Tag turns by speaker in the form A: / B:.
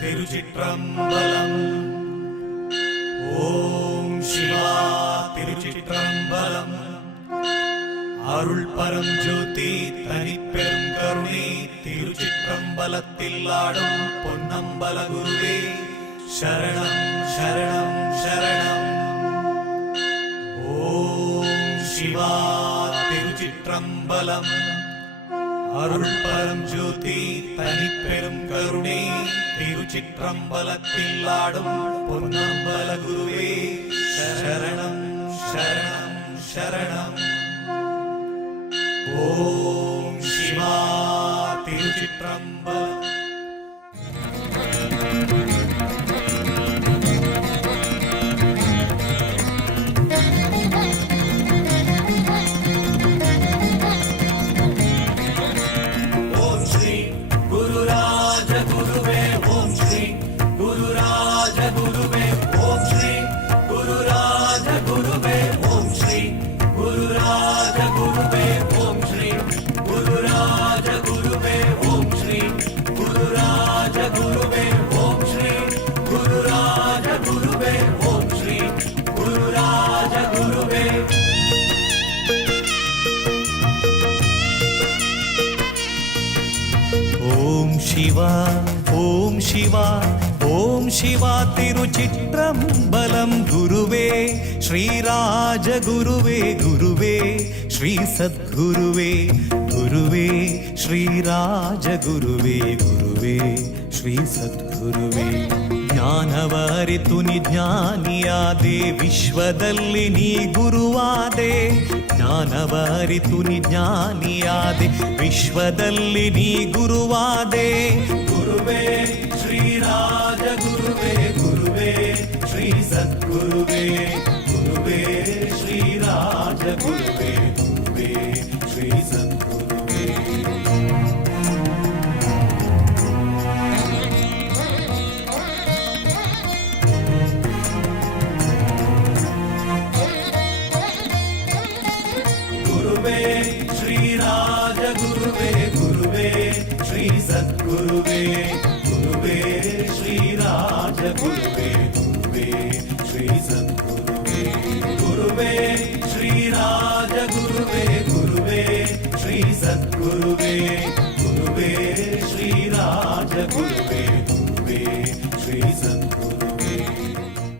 A: திருச்சிற்றம்பலம். ஓம் சிவா திருச்சிற்றம்பலம். அருள் பரம் ஜோதி தனிப்பெரும் கருணை திருச்சிற்றம்பலத்தில் ஆடும் பொன்னம்பல குருவே. சரணம் சரணம் சரணம். ஓம் சிவா திருச்சிற்றம்பலம். அருள் பரம் ஜோதி தனிப்பெரும் கருணை திருச்சிற்றம்பலத்தில் ஆடும் பொன்னம்பல குருவே சரணம் சரணம் சரணம் ஓம் சிவா திருச்சிற்றம்பலம் ஓம் சிவா ஓம் சிவா ஓம் சிவா திருச்சிற்றம்பலம் குருவே ஸ்ரீராஜகுருவே குருவே ஸ்ரீ சத்குருவே குருவே ஸ்ரீராஜகுருவே குருவே. ಶ್ರೀ ಸದ್ಗುರುವೇ ಜ್ಞಾನವರಿತು ನಿ ಜ್ಞಾನಿಯಾದೆ ವಿಶ್ವದಲ್ಲಿ ನೀ ಗುರುವಾದೆ ಜ್ಞಾನವರಿತು ನಿ ಜ್ಞಾನಿಯಾದೆ ವಿಶ್ವದಲ್ಲಿ ನೀ ಗುರುವಾದೆ ಗುರುವೇ ಶ್ರೀರಾಜ ಗುರುವೇ ಗುರುವೇ ಶ್ರೀ ಸದ್ಗುರುವೇ गुरुवे श्रीराजगुरुवे गुरुवे, श्री सद्गुरुवे, गुरुवे श्रीराजगुरुवे गुरुवे, श्री सद्गुरुवे, गुरुवे श्रीराजगुरुवे गुरुवे, श्री सद्गुरुवे, गुरुवे श्रीराजगुरुवे